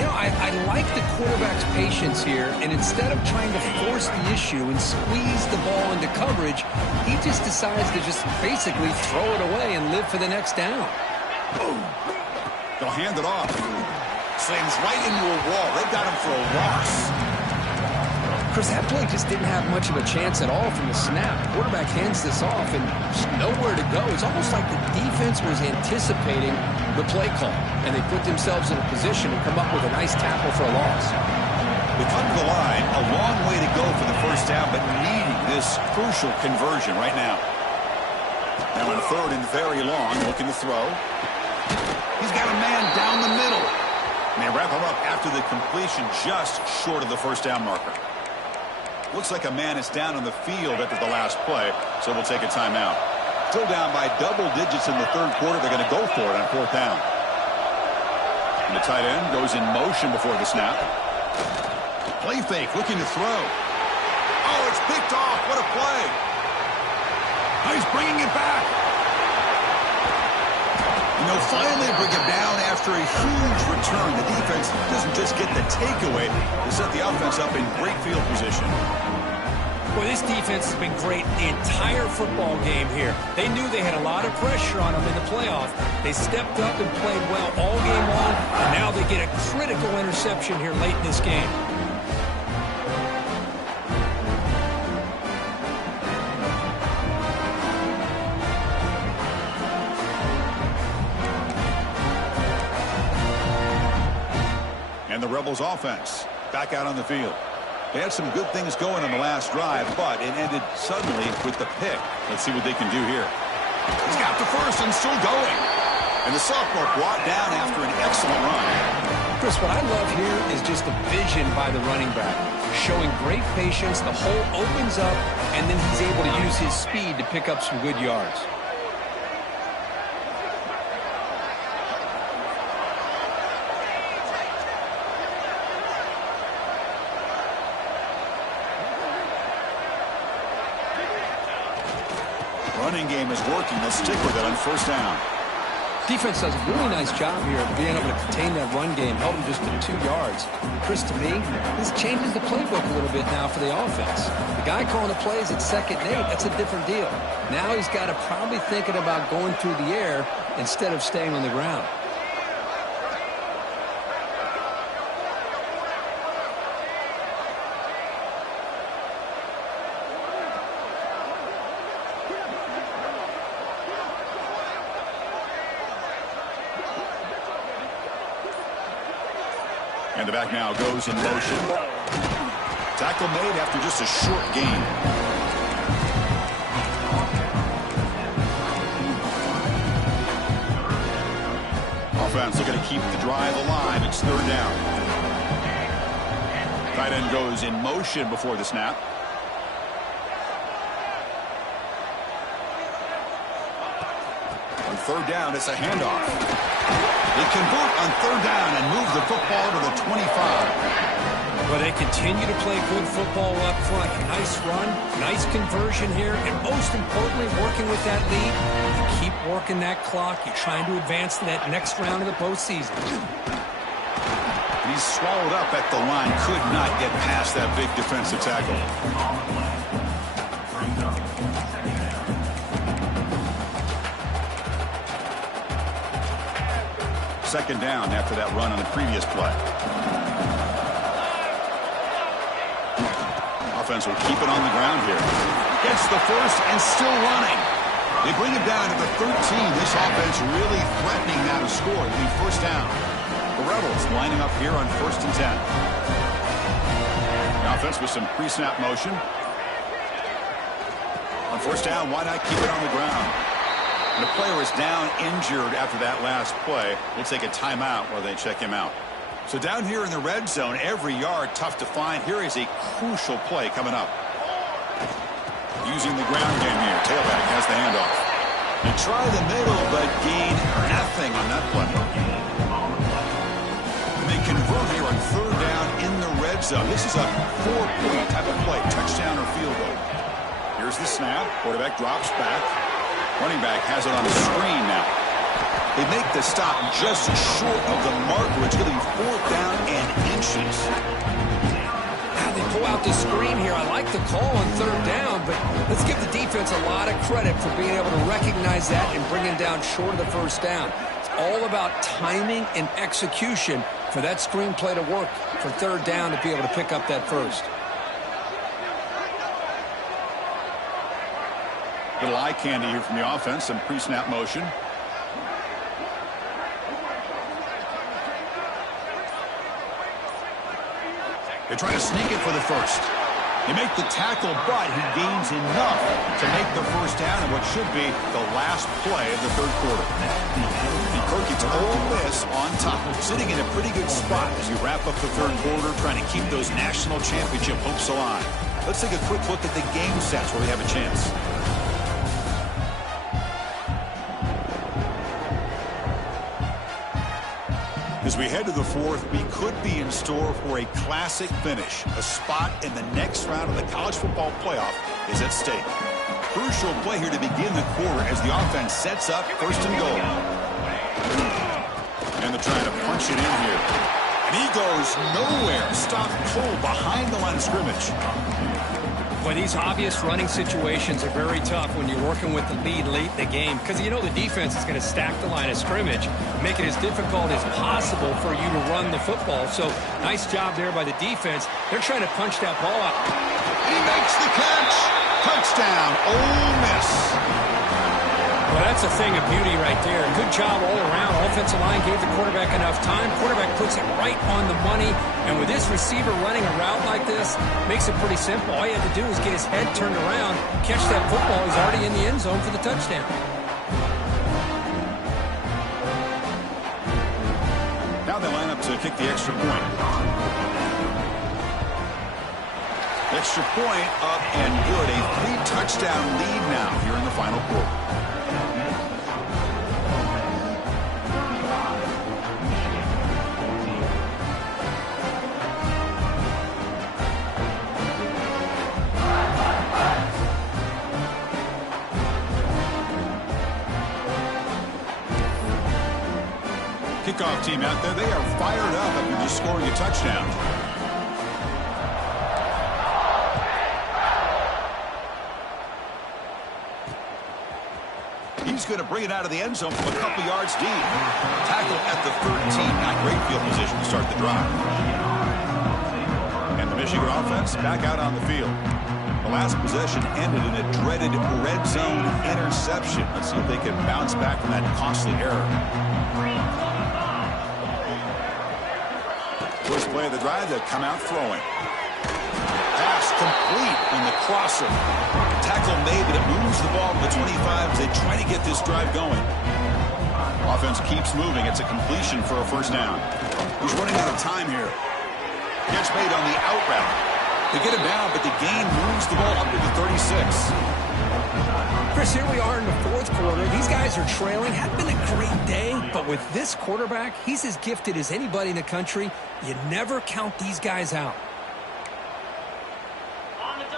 You know, I like the quarterback's patience here, and instead of trying to force the issue and squeeze the ball into coverage, he just decides to just basically throw it away and live for the next down. Boom. They'll hand it off. Slams right into a wall. They've got him for a loss. Chris, that play just didn't have much of a chance at all from the snap. The quarterback hands this off and just nowhere to go. It's almost like the defense was anticipating the play call, and they put themselves in a position to come up with a nice tackle for a loss. They come to the line, a long way to go for the first down, but needing this crucial conversion right now. Now on 3rd and very long, looking to throw. He's got a man down the middle. And they wrap him up after the completion just short of the first down marker. Looks like a man is down on the field after the last play, so we'll take a timeout. Still down by double digits in the 3rd quarter. They're going to go for it on 4th down. And the tight end goes in motion before the snap. Play fake, looking to throw. Oh, it's picked off. What a play. Oh, he's bringing it back. And they'll finally bring him down after a huge return. The defense doesn't just get the takeaway to set the offense up in great field position. Well, this defense has been great the entire football game here. They knew they had a lot of pressure on them in the playoff. They stepped up and played well all game long, and now they get a critical interception here late in this game. And the Rebels offense back out on the field. They had some good things going on the last drive, but it ended suddenly with the pick. Let's see what they can do here. He's got the first and still going. And the sophomore brought down after an excellent run. Chris, what I love here is just the vision by the running back. Showing great patience, the hole opens up, and then he's able to use his speed to pick up some good yards. Running game is working. They'll stick with it on 1st down. Defense does a really nice job here of being able to contain that run game, held him just to 2 yards. Chris, to me, this changes the playbook a little bit now for the offense. The guy calling the plays at 2nd and 8, that's a different deal. Now he's got to probably thinking about going through the air instead of staying on the ground. And the back now goes in motion. Tackle made after just a short gain. Offense looking to keep the drive alive. It's 3rd down. Tight end goes in motion before the snap. On 3rd down, it's a handoff. They convert on 3rd down and move the football to the 25. Well, they continue to play good football up front. Nice run, nice conversion here, and most importantly, working with that lead, you keep working that clock. You're trying to advance to that next round of the postseason. He's swallowed up at the line. Could not get past that big defensive tackle. 2nd down after that run on the previous play. Offense will keep it on the ground here. Gets the first and still running. They bring him down to the 13. This offense really threatening now to score. The 1st down. The Rebels lining up here on 1st and 10. The offense with some pre-snap motion. On 1st down, why not keep it on the ground? And the player is down injured after that last play. We'll take a timeout while they check him out. So down here in the red zone, every yard tough to find. Here is a crucial play coming up. Using the ground game here. Tailback has the handoff. They try the middle, but gain nothing on that play. And they convert here on 3rd down in the red zone. This is a 4-point type of play. Touchdown or field goal. Here's the snap. Quarterback drops back. Running back has it on the screen now. They make the stop just short of the marker. It's going to be 4th down and inches. They pull out the screen here. I like the call on 3rd down, but let's give the defense a lot of credit for being able to recognize that and bring it down short of the 1st down. It's all about timing and execution for that screen play to work for 3rd down to be able to pick up that first. Little eye candy here from the offense. Some pre-snap motion. They try to sneak it for the first. They make the tackle, but he gains enough to make the first down in what should be the last play of the third quarter. And Kirk gets Ole Miss on top, sitting in a pretty good spot as you wrap up the third quarter, trying to keep those national championship hopes alive. Let's take a quick look at the game sets where we have a chance. As we head to the fourth, we could be in store for a classic finish. A spot in the next round of the college football playoff is at stake. Crucial play here to begin the quarter as the offense sets up first and goal. And they're trying to punch it in here. And he goes nowhere. Stopped cold behind the line of scrimmage. Well, these obvious running situations are very tough when you're working with the lead late in the game because you know the defense is going to stack the line of scrimmage, make it as difficult as possible for you to run the football. So nice job there by the defense. They're trying to punch that ball out. He makes the catch. Touchdown, Ole Miss. Well, that's a thing of beauty right there. Good job all around. Offensive line gave the quarterback enough time. Quarterback puts it right on the money. And with this receiver running a route like this, makes it pretty simple. All you have to do is get his head turned around, catch that football. He's already in the end zone for the touchdown. Now they line up to kick the extra point. Extra point up and good. A 3-touchdown lead now here in the final quarter. Kickoff team out there, they are fired up after just scoring a touchdown. He's going to bring it out of the end zone from a couple yards deep. Tackle at the 13. Not great field position to start the drive. And the Michigan offense back out on the field. The last possession ended in a dreaded red zone interception. Let's see if they can bounce back from that costly error. First play of the drive, they'll come out throwing. Pass complete on the crosser. Tackle made, but it moves the ball to the 25 as they try to get this drive going. Offense keeps moving. It's a completion for a first down. He's running out of time here. Catch made on the out route. They get him down, but the gain moves the ball up to the 36. Chris, here we are in the fourth quarter. These guys are trailing. Had been a great day, but with this quarterback, he's as gifted as anybody in the country. You never count these guys out.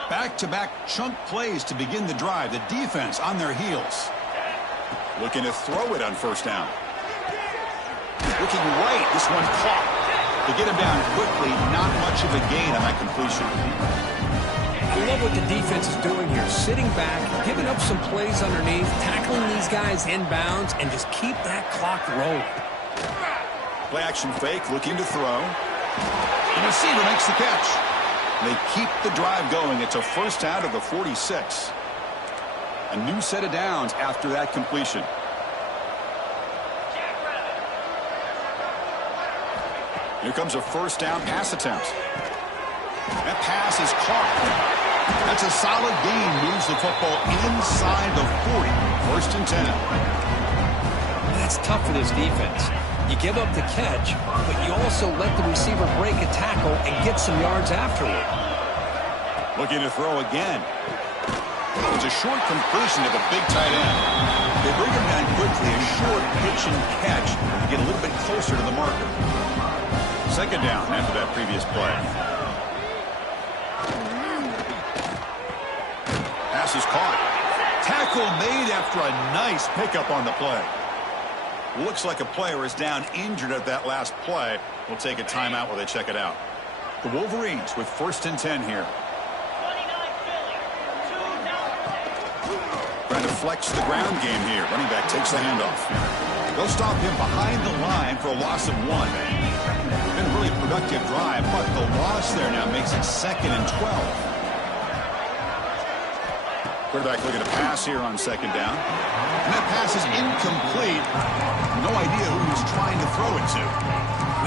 Back-to-back chunk plays to begin the drive. The defense on their heels. Looking to throw it on first down. Looking right. This one caught. To get him down quickly, not much of a gain on that completion. I love what the defense is doing here. Sitting back, giving up some plays underneath, tackling these guys inbounds, and just keep that clock rolling. Play action fake, looking to throw. The receiver makes the catch. They keep the drive going. It's a first down of the 46. A new set of downs after that completion. Here comes a first down pass attempt. That pass is caught. That's a solid gain. Moves the football inside the 40. First and 10. That's tough for this defense. You give up the catch, but you also let the receiver break a tackle and get some yards afterward. Looking to throw again. It's a short completion of a big tight end. They bring him down quickly. A short pitch and catch to get a little bit closer to the marker. Second down after that previous play. Pass is caught. Tackle made after a nice pickup on the play. Looks like a player is down injured at that last play. We'll take a timeout while they check it out. The Wolverines with first and 10 here. Trying to flex the ground game here. Running back takes the handoff. They'll stop him behind the line for a loss of 1. Been a really productive drive, but the loss there now makes it 2nd and 12. Quarterback looking to pass here on second down. And that pass is incomplete. No idea who he's trying to throw it to.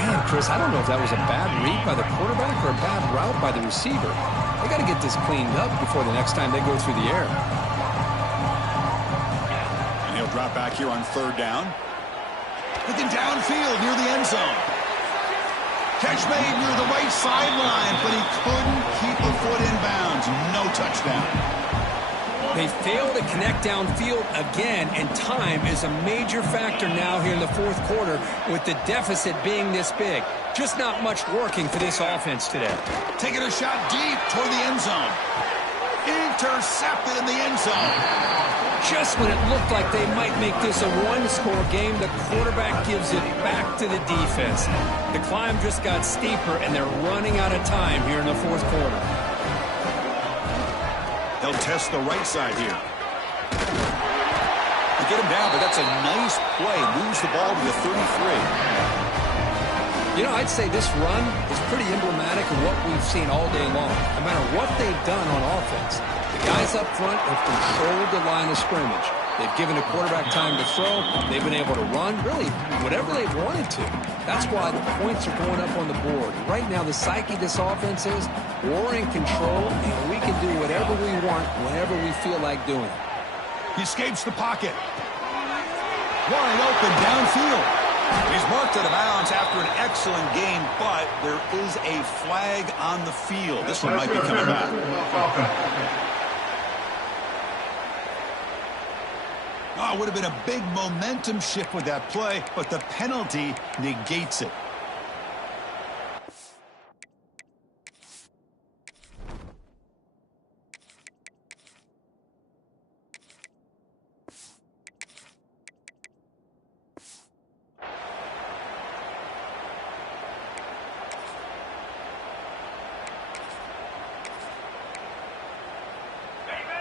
Man, Chris, I don't know if that was a bad read by the quarterback or a bad route by the receiver. They got to get this cleaned up before the next time they go through the air. And he'll drop back here on third down. Looking downfield near the end zone. Catch made near the right sideline, but he couldn't keep a foot in bounds. No touchdown. They fail to connect downfield again, and time is a major factor now here in the fourth quarter with the deficit being this big. Just not much working for this offense today. Taking a shot deep toward the end zone. Intercepted in the end zone. Just when it looked like they might make this a one-score game, the quarterback gives it back to the defense. The climb just got steeper, and they're running out of time here in the fourth quarter. They'll test the right side here. They get him down, but that's a nice play. Moves the ball to the 33. You know, I'd say this run is pretty emblematic of what we've seen all day long. No matter what they've done on offense, the guys up front have controlled the line of scrimmage. They've given the quarterback time to throw. They've been able to run, really, whatever they wanted to. That's why the points are going up on the board. Right now, the psyche of this offense is we're in control, and we can do whatever we want whenever we feel like doing it. He escapes the pocket. Wide open downfield. He's marked out of bounds after an excellent game, but there is a flag on the field. This one might be coming back. Oh, it would have been a big momentum shift with that play, but the penalty negates it.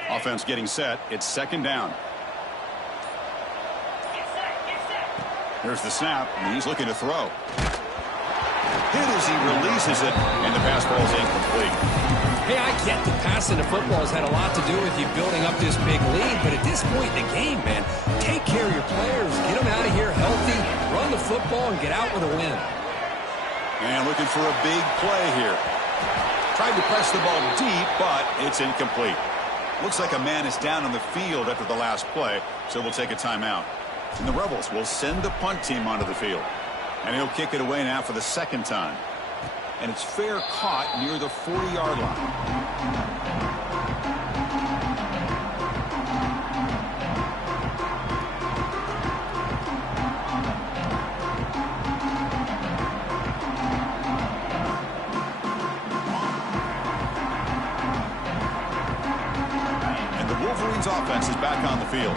Offense getting set. It's second down. Here's the snap, and he's looking to throw. Hit as he releases it, and the pass ball is incomplete. Hey, I get that passing the football has had a lot to do with you building up this big lead, but at this point in the game, man, take care of your players. Get them out of here healthy, run the football, and get out with a win. And looking for a big play here. Tried to press the ball deep, but it's incomplete. Looks like a man is down on the field after the last play, so we'll take a timeout. And the Rebels will send the punt team onto the field. And he'll kick it away now for the second time. And it's fair caught near the 40-yard line. Offense is back on the field.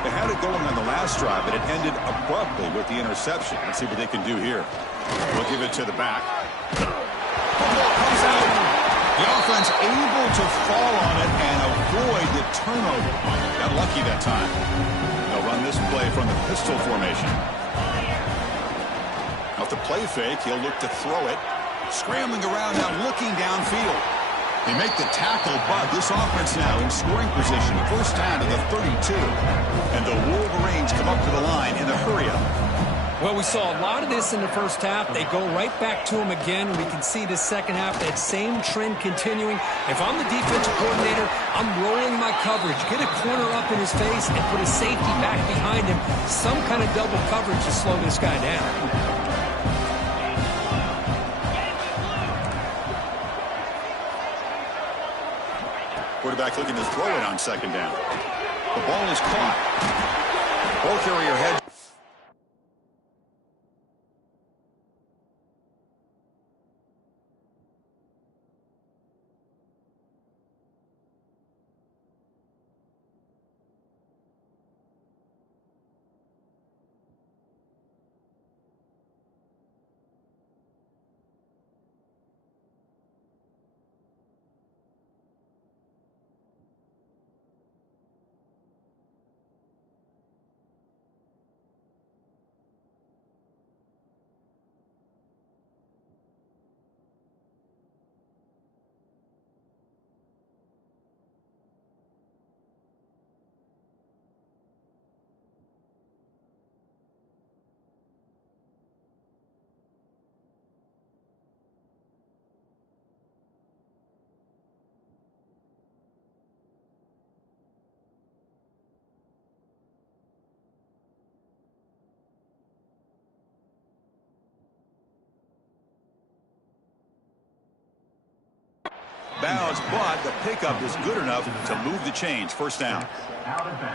They had it going on the last drive, but it ended abruptly with the interception. Let's see what they can do here. We'll give it to the back. Football comes out. The offense able to fall on it and avoid the turnover. Got lucky that time. They'll run this play from the pistol formation. Off the play fake, he'll look to throw it. Scrambling around now, looking downfield. They make the tackle, but this offense now in scoring position. First down to the 32. And the Wolverines come up to the line in a hurry-up. Well, we saw a lot of this in the first half. They go right back to him again. We can see the second half, that same trend continuing. If I'm the defensive coordinator, I'm rolling my coverage. Get a corner up in his face and put a safety back behind him. Some kind of double coverage to slow this guy down. Quarterback looking to throw it on second down. The ball is caught. Ball carrier head. bounds, but the pickup is good enough to move the chains. First down.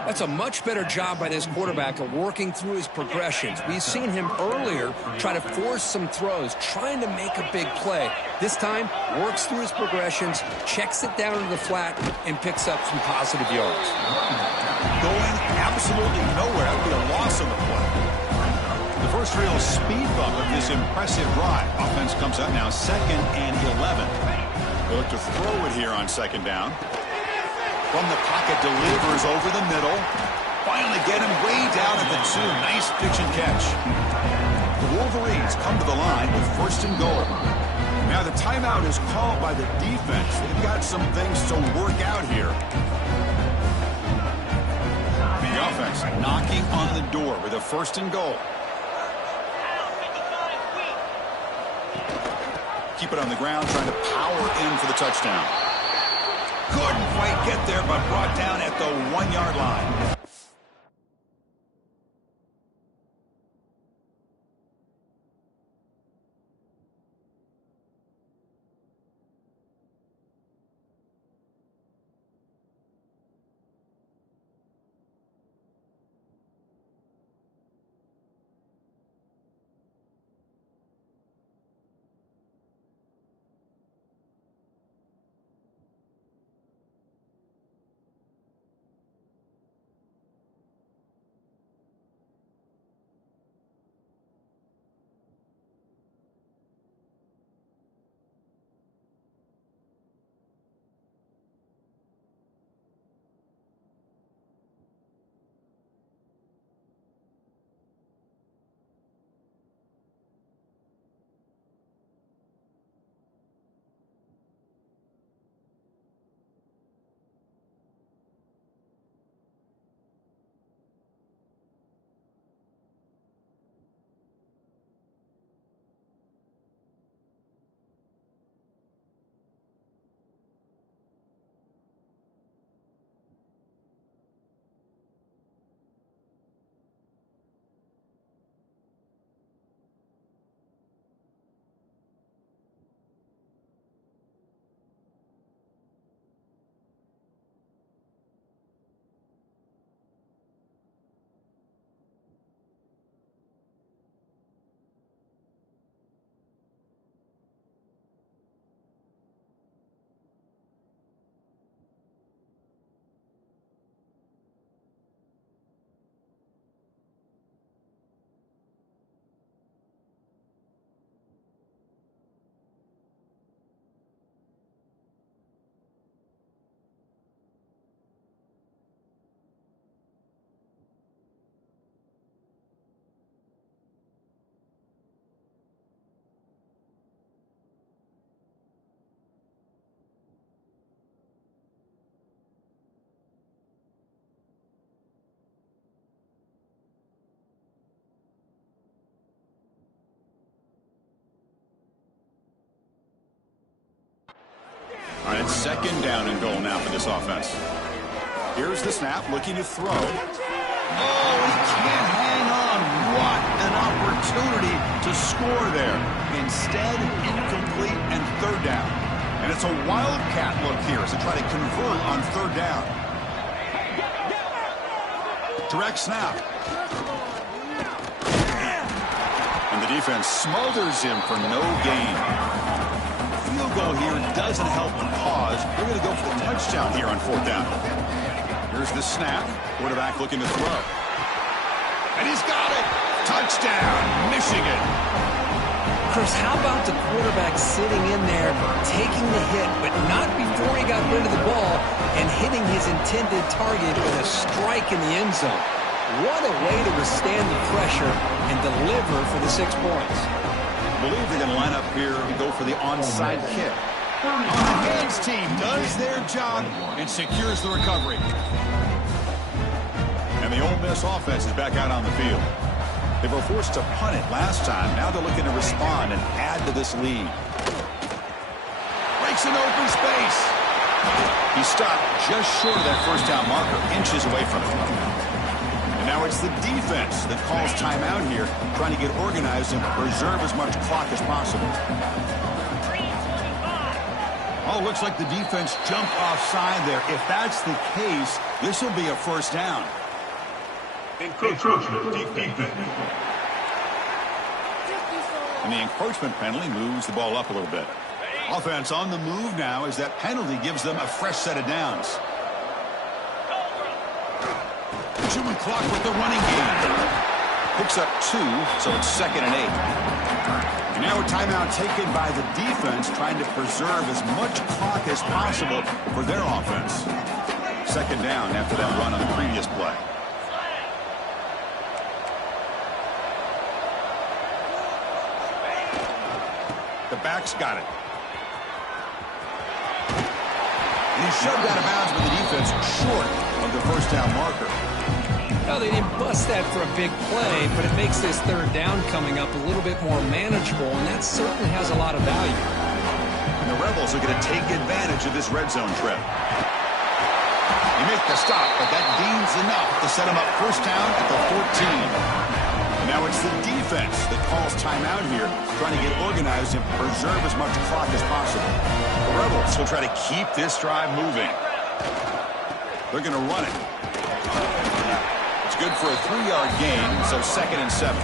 That's a much better job by this quarterback of working through his progressions. We've seen him earlier try to force some throws, trying to make a big play. This time, works through his progressions, checks it down to the flat, and picks up some positive yards. Going absolutely nowhere. That would be a loss on the play. The first real speed bump of this impressive drive. Offense comes up now 2nd and 11. They look to throw it here on 2nd down. From the pocket, delivers over the middle. Finally get him way down at the 2. Nice pitch and catch. The Wolverines come to the line with 1st and goal. Now the timeout is called by the defense. They've got some things to work out here. The offense knocking on the door with a 1st and goal. Keep it on the ground, trying to power in for the touchdown. Couldn't quite get there, but brought down at the 1-yard line. All right, 2nd down and goal now for this offense. Here's the snap, looking to throw. Oh, he can't hang on. What an opportunity to score there. Instead, incomplete and 3rd down. And it's a wildcat look here as they try to convert on 3rd down. Direct snap. And the defense smothers him for no gain. Field goal here doesn't help the cause. They're going to go for the touchdown here on 4th down. Here's the snap. Quarterback looking to throw. And he's got it. Touchdown, Michigan. Chris, how about the quarterback sitting in there, taking the hit, but not before he got rid of the ball and hitting his intended target with a strike in the end zone. What a way to withstand the pressure and deliver for the 6 points. I believe they're going to line up here and go for the onside kick. On the hands team does their job and secures the recovery. And the Ole Miss offense is back out on the field. They were forced to punt it last time. Now they're looking to respond and add to this lead. Breaks an open space. He stopped just short of that 1st down marker, inches away from it. And now it's the defense that calls timeout here, trying to get organized and preserve as much clock as possible. Oh, looks like the defense jumped offside there. If that's the case, this will be a first down. Encroachment defense. And the encroachment penalty moves the ball up a little bit. Offense on the move now as that penalty gives them a fresh set of downs. Chewing clock with the running game. Picks up 2, so it's 2nd and 8. And now a timeout taken by the defense, trying to preserve as much clock as possible for their offense. 2nd down after that run on the previous play. The back's got it. And he's shoved out of bounds with the defense short of the first down marker. Well, they didn't bust that for a big play, but it makes this 3rd down coming up a little bit more manageable, and that certainly has a lot of value. And the Rebels are going to take advantage of this red zone trip. They make the stop, but that gains enough to set them up first down at the 14. And now it's the defense that calls timeout here, trying to get organized and preserve as much clock as possible. The Rebels will try to keep this drive moving. They're going to run it. It's good for a 3-yard gain, so 2nd and 7.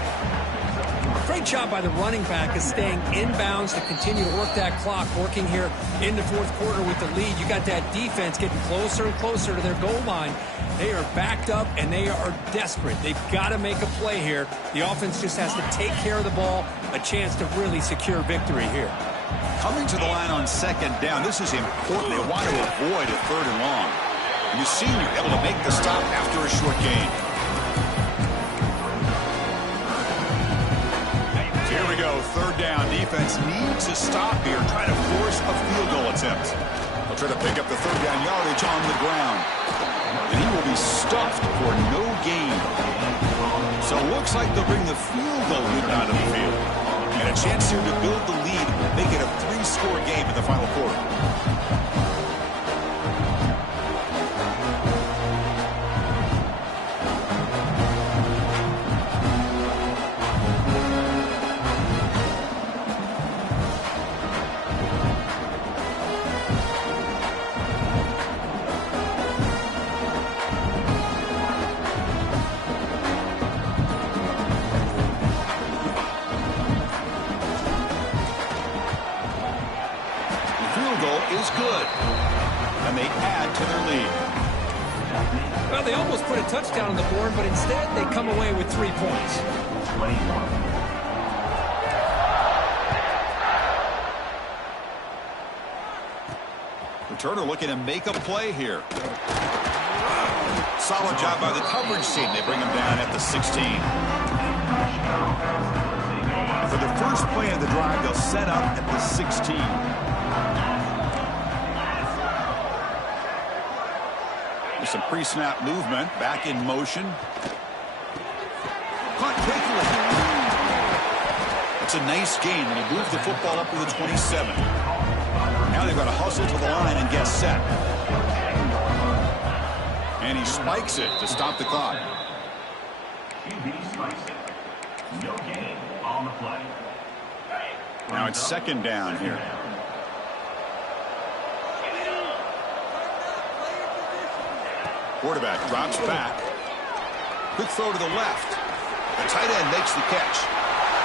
Great job by the running back is staying inbounds to continue to work that clock, working here in the 4th quarter with the lead. You got that defense getting closer and closer to their goal line. They are backed up, and they are desperate. They've got to make a play here. The offense just has to take care of the ball, a chance to really secure victory here. Coming to the line on 2nd down, this is important. They want to avoid a 3rd and long. And you've seen you're able to make the stop after a short gain. So here we go, 3rd down. Defense needs to stop here, try to force a field goal attempt. They'll try to pick up the 3rd down yardage on the ground. And he will be stuffed for no gain. So it looks like they'll bring the field goal unit out of the field. And a chance here to build the lead, make it a 3-score game in the final quarter. Is good, and they add to their lead. Well, they almost put a touchdown on the board, but instead they come away with 3 points. Returner looking to make a play here. Solid job by the coverage team. They bring him down at the 16. For the first play of the drive, they'll set up at the 16. Some pre-snap movement, back in motion. Caught quickly. It's a nice gain, and he moved the football up to the 27. Now they've got to hustle to the line and get set. And he spikes it to stop the clock. No gain on the play. Now it's 2nd down here. Quarterback drops back. Quick throw to the left. The tight end makes the catch.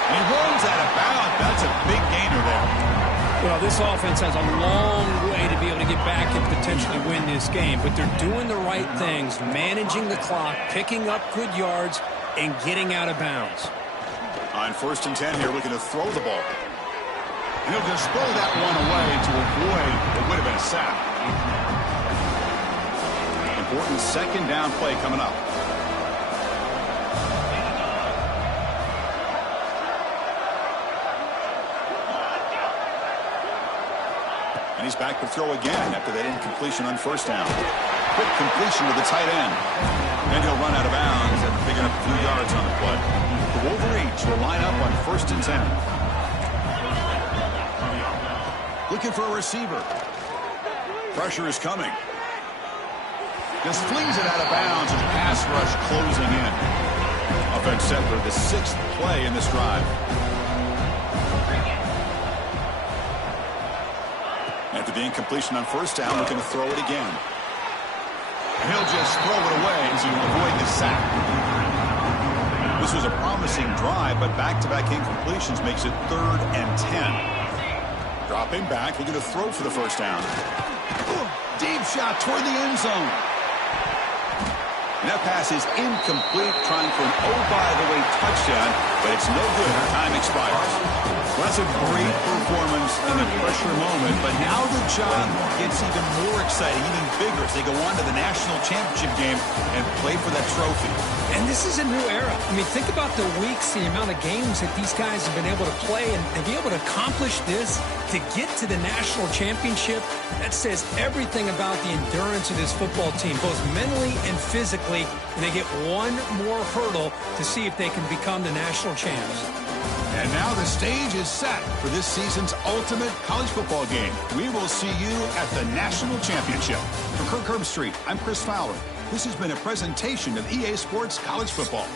And he runs out of bounds. That's a big gainer there. Well, this offense has a long way to be able to get back and potentially win this game, but they're doing the right things, managing the clock, picking up good yards, and getting out of bounds. On 1st and 10 here, looking to throw the ball. And he'll just throw that one away to avoid what would have been a sack. Important 2nd down play coming up. And he's back to throw again after that incompletion on 1st down. Quick completion to the tight end. And he'll run out of bounds after picking up a few yards on the play. The Wolverines will line up on 1st and 10. Looking for a receiver. Pressure is coming. Just flings it out of bounds and pass rush closing in. Offense set for the 6th play in this drive. After the incompletion on first down, we're going to throw it again. And he'll just throw it away to avoid the sack. This was a promising drive, but back-to-back incompletions makes it 3rd and 10. Dropping back, we're going to throw for the first down. Deep shot toward the end zone. And that pass is incomplete, trying for an oh-by-the-way touchdown, but it's no good. Time expires. Well, that's a great performance in a pressure moment, but now the job gets even more exciting, even bigger as they go on to the national championship game and play for that trophy. And this is a new era. I mean, think about the weeks, the amount of games that these guys have been able to play, and to be able to accomplish this, to get to the national championship, that says everything about the endurance of this football team, both mentally and physically, and they get one more hurdle to see if they can become the national champs. And now the stage is set for this season's ultimate college football game. We will see you at the national championship. For Kirk Herbstreit, I'm Chris Fowler. This has been a presentation of EA Sports College Football.